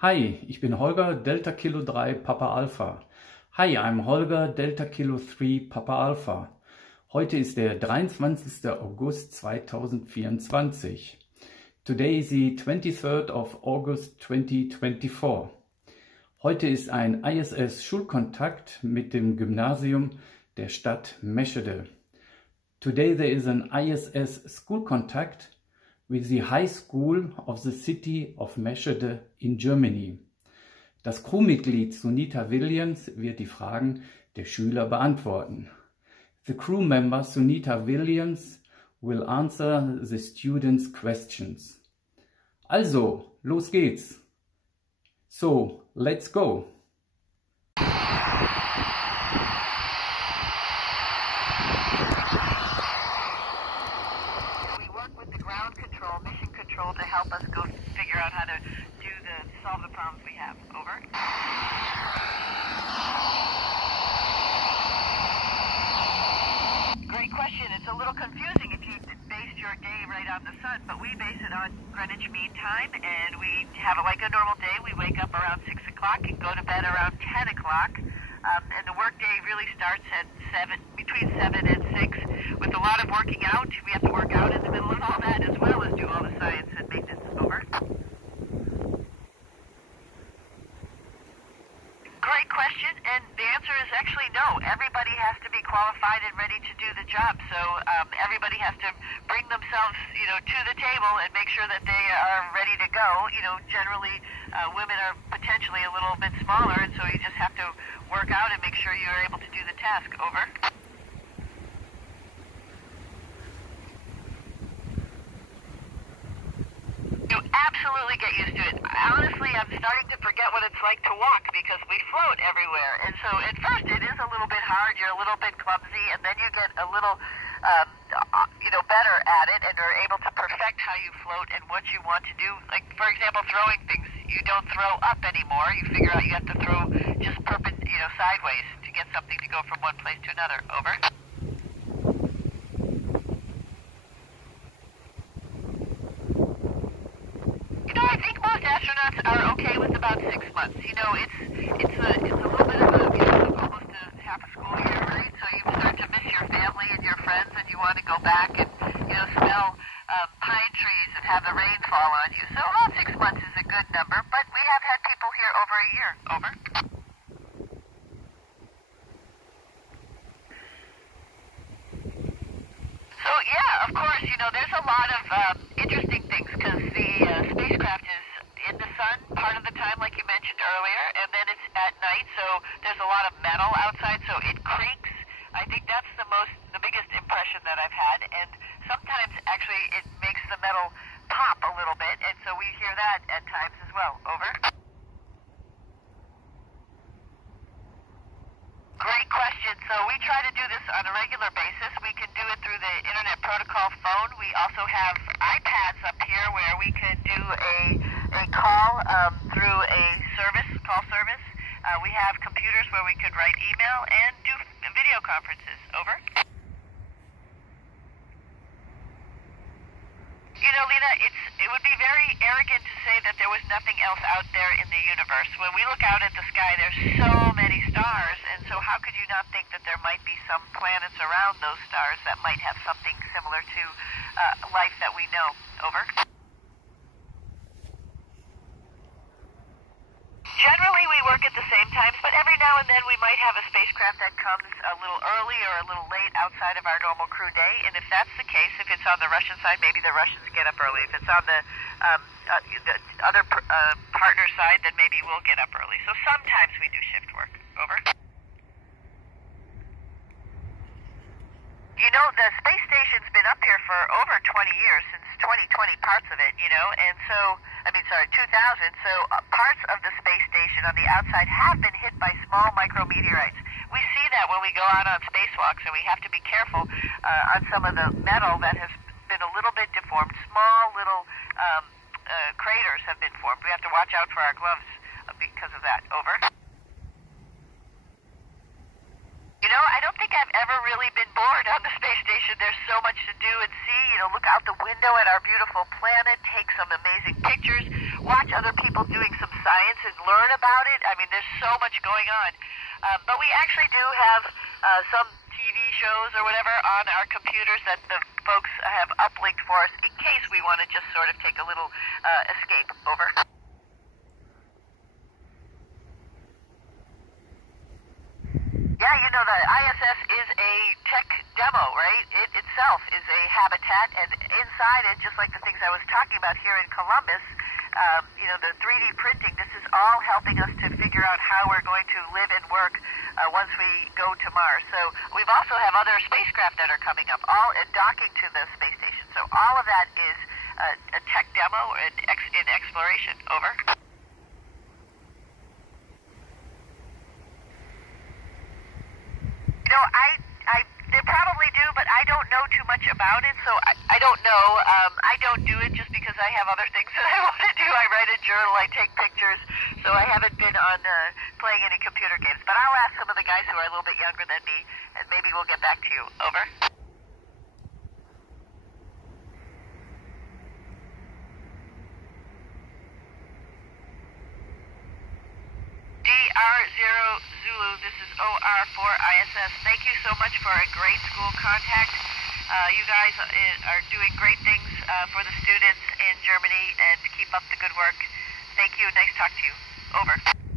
Hi, ich bin Holger, Delta Kilo 3 Papa Alpha. Hi, I'm Holger, Delta Kilo 3 Papa Alpha. Heute ist der 23. August 2024. Today is the 23rd of August 2024. Heute ist ein ISS Schulkontakt mit dem Gymnasium der Stadt Meschede. Today there is an ISS Schulkontakt with the High School of the City of Meschede in Germany. Das Crewmitglied Sunita Williams wird die Fragen der Schüler beantworten. The crew member Sunita Williams will answer the students' questions. Also, los geht's. So, let's go. Mission control to help us go figure out how to solve the problems we have. Over. Great question. It's a little confusing if you based your day right on the sun, but we base it on Greenwich Mean Time, and we have it like a normal day. We wake up around 6 o'clock and go to bed around 10 o'clock. And the work day really starts at between 7 and 6, with a lot of working out. We have to work out in the middle of all that, as well as do all the science and maintenance. Over. Great question, and the answer is actually no. Everybody has to be qualified and ready to do the job. So everybody has to bring themselves, to the table and make sure that they are ready to go. Generally, women are potentially a little bit smaller, and so you just have to work out and make sure you're able to do the task. Over. You absolutely get used to it. Honestly, I'm starting to forget what it's like to walk because we float everywhere. And so at first it is a little bit hard, you're a little bit clumsy, and then you get a little, better at it and are able to perfect how you float and what you want to do. Like, for example, throwing things. You don't throw up anymore. You figure out you have to throw just sideways to get something to go from one place to another. Over. I think most astronauts are okay with about 6 months. It's a little bit of almost half a school year, right? So you start to miss your family and your friends, and you want to go back and smell pine trees and have the rain fall on you. So about 6 months is a good number, but we have had people here over a year. Over. So yeah, of course, there's a lot of interesting things because the spacecraft is in the sun part of the time, like you mentioned earlier, and then it's at night, so there's a lot of metal outside, so it creaks. I think that's the biggest impression that I've had, and sometimes actually it makes the metal pop a little bit, and so we hear that at times as well. Over. Great question. So we try to do this on a regular basis. We can do it through the Internet Protocol phone. We also have iPads up here where we can do a call through a call service. We have computers where we could write email and do video conferences. Over. Lena, it would be very arrogant to say that there was nothing else out there in the universe. When we look out at the sky, there's so many stars, and so how could you not think that there might be some planets around those stars that might have something similar to life that we know? Over. Generally, we work at the same times, but every now and then we might have a spacecraft that comes a little early or a little late outside of our normal crew day, and if that's the case, if it's on the Russian side, maybe the Russians get up early. If it's on the other partner side, then maybe we'll get up early. So sometimes we do shift work. Over. The space station's been up here for over 20 years, since 2020, parts of it, and so, 2000, so parts of the space station on the outside have been hit by small micrometeorites. We see that when we go out on spacewalks, and we have to be careful on some of the metal that has been a little bit deformed. Small little craters have been formed. We have to watch out for our gloves because of that. Over. I don't think I've ever really been bored on the space station. There's so much to do and see. Look out the window at our beautiful planet, take some amazing pictures, watch other people doing some science and learn about it. I mean, there's so much going on. But we actually do have some TV shows or whatever on our computers that the folks have uplinked for us in case we want to just sort of take a little escape. Over. Yeah, you know, the ISS is a tech demo, right? It itself is a habitat, and inside it, just like the things I was talking about here in Columbus, you know, the 3D printing, this is all helping us to figure out how we're going to live and work once we go to Mars. So we've also have other spacecraft that are coming up, all docking to the space station. So all of that is a tech demo in exploration. Over. You know, they probably do, but I don't know too much about it, so I don't know. I don't do it just because I have other things that I want to do. I write a journal, I take pictures, so I haven't been on playing any computer games. But I'll ask some of the guys who are a little bit younger than me, and maybe we'll get back to you. Over. DR0 Zulu, this is OR4 ISS. Thank you so much for a great school contact. You guys are doing great things for the students in Germany, and keep up the good work. Thank you. Nice to talk to you. Over.